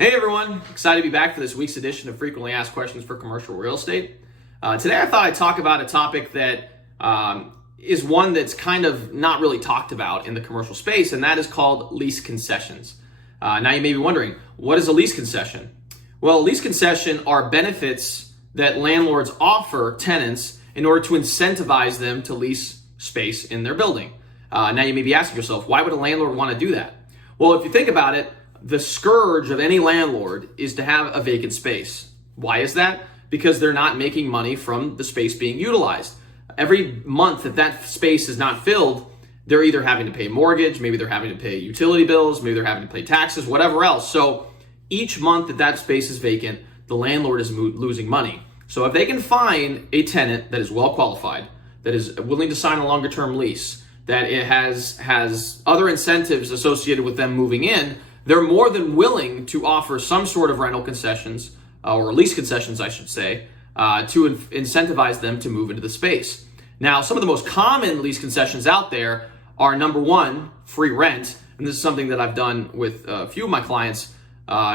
Hey everyone, excited to be back for this week's edition of Frequently Asked Questions for Commercial Real Estate. Today I thought I'd talk about a topic that is one that's kind of not really talked about in the commercial space, and that is called lease concessions. Now you may be wondering, what is a lease concession? Well, a lease concession are benefits that landlords offer tenants in order to incentivize them to lease space in their building. Now you may be asking yourself, why would a landlord want to do that? Well, if you think about it, the scourge of any landlord is to have a vacant space. Why is that? Because they're not making money from the space being utilized. Every month that space is not filled, they're either having to pay mortgage, maybe they're having to pay utility bills, maybe they're having to pay taxes, whatever else. So each month that space is vacant, the landlord is losing money. So if they can find a tenant that is well qualified, that is willing to sign a longer term lease, that it has other incentives associated with them moving in, they're more than willing to offer some sort of rental concessions, or lease concessions, I should say, to incentivize them to move into the space. Now, some of the most common lease concessions out there are, number one, free rent. And this is something that I've done with a few of my clients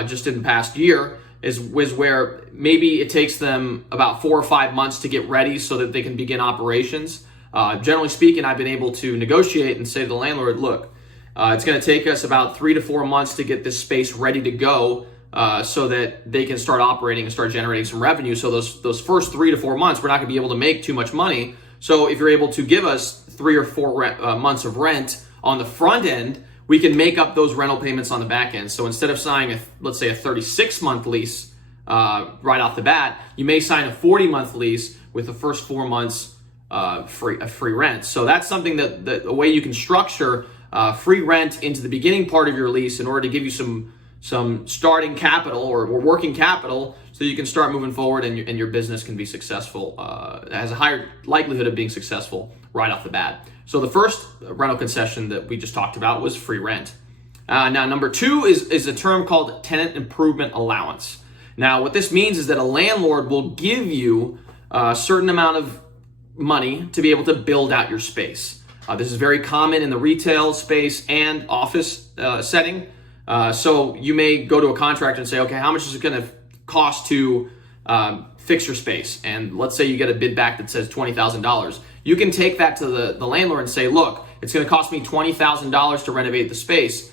just in the past year, is where maybe it takes them about 4 or 5 months to get ready so that they can begin operations. Generally speaking, I've been able to negotiate and say to the landlord, look, it's going to take us about 3 to 4 months to get this space ready to go so that they can start operating and start generating some revenue. So those first 3 to 4 months, we're not going to be able to make too much money. So if you're able to give us 3 or 4 months of rent on the front end, we can make up those rental payments on the back end. So instead of signing, let's say, a 36-month lease right off the bat, you may sign a 40-month lease with the first 4 months free rent. So that's something that a way you can structure free rent into the beginning part of your lease in order to give you some starting capital or working capital so you can start moving forward and your business can be successful, has a higher likelihood of being successful right off the bat. So the first rental concession that we just talked about was free rent. Now, number two is a term called tenant improvement allowance. Now, what this means is that a landlord will give you a certain amount of money to be able to build out your space. This is very common in the retail space and office setting. So you may go to a contractor and say, okay, how much is it going to cost to fix your space? And let's say you get a bid back that says $20,000. You can take that to the landlord and say, look, it's going to cost me $20,000 to renovate the space.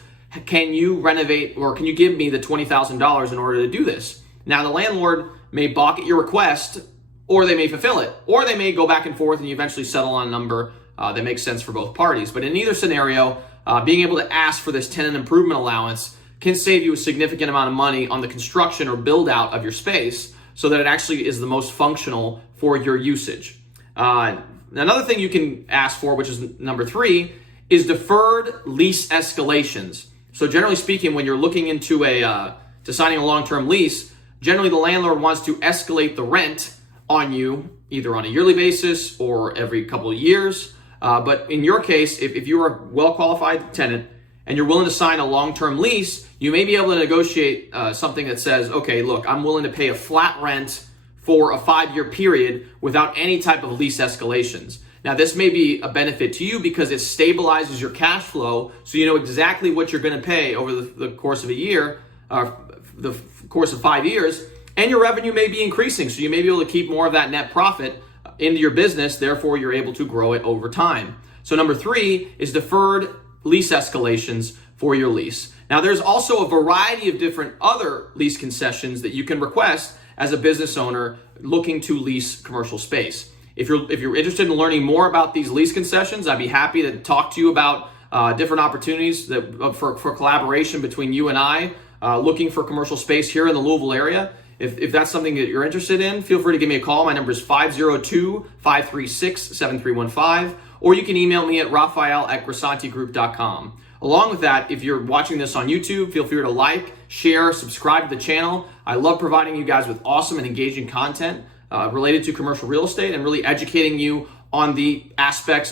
Can you renovate, or can you give me the $20,000 in order to do this? Now, the landlord may balk at your request, or they may fulfill it, or they may go back and forth and you eventually settle on a number that makes sense for both parties. But in either scenario, being able to ask for this tenant improvement allowance can save you a significant amount of money on the construction or build out of your space so that it actually is the most functional for your usage. Another thing you can ask for, which is number three, is deferred lease escalations. So generally speaking, when you're looking into to signing a long-term lease, generally the landlord wants to escalate the rent on you either on a yearly basis or every couple of years. But in your case, if you are a well-qualified tenant and you're willing to sign a long-term lease, you may be able to negotiate something that says, okay, look, I'm willing to pay a flat rent for a 5-year period without any type of lease escalations. Now, this may be a benefit to you because it stabilizes your cash flow, so you know exactly what you're going to pay over the course of a year, the course of 5 years, and your revenue may be increasing, so you may be able to keep more of that net profit into your business, therefore you're able to grow it over time. So number three is deferred lease escalations for your lease. Now, there's also a variety of different other lease concessions that you can request as a business owner looking to lease commercial space. If you're interested in learning more about these lease concessions, I'd be happy to talk to you about different opportunities for collaboration between you and I looking for commercial space here in the Louisville area. If that's something that you're interested in, feel free to give me a call. My number is 502-536-7315, or you can email me at rafael@grisantigroup.com. Along with that, if you're watching this on YouTube, feel free to like, share, subscribe to the channel. I love providing you guys with awesome and engaging content related to commercial real estate and really educating you on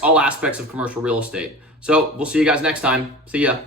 all aspects of commercial real estate. So we'll see you guys next time. See ya.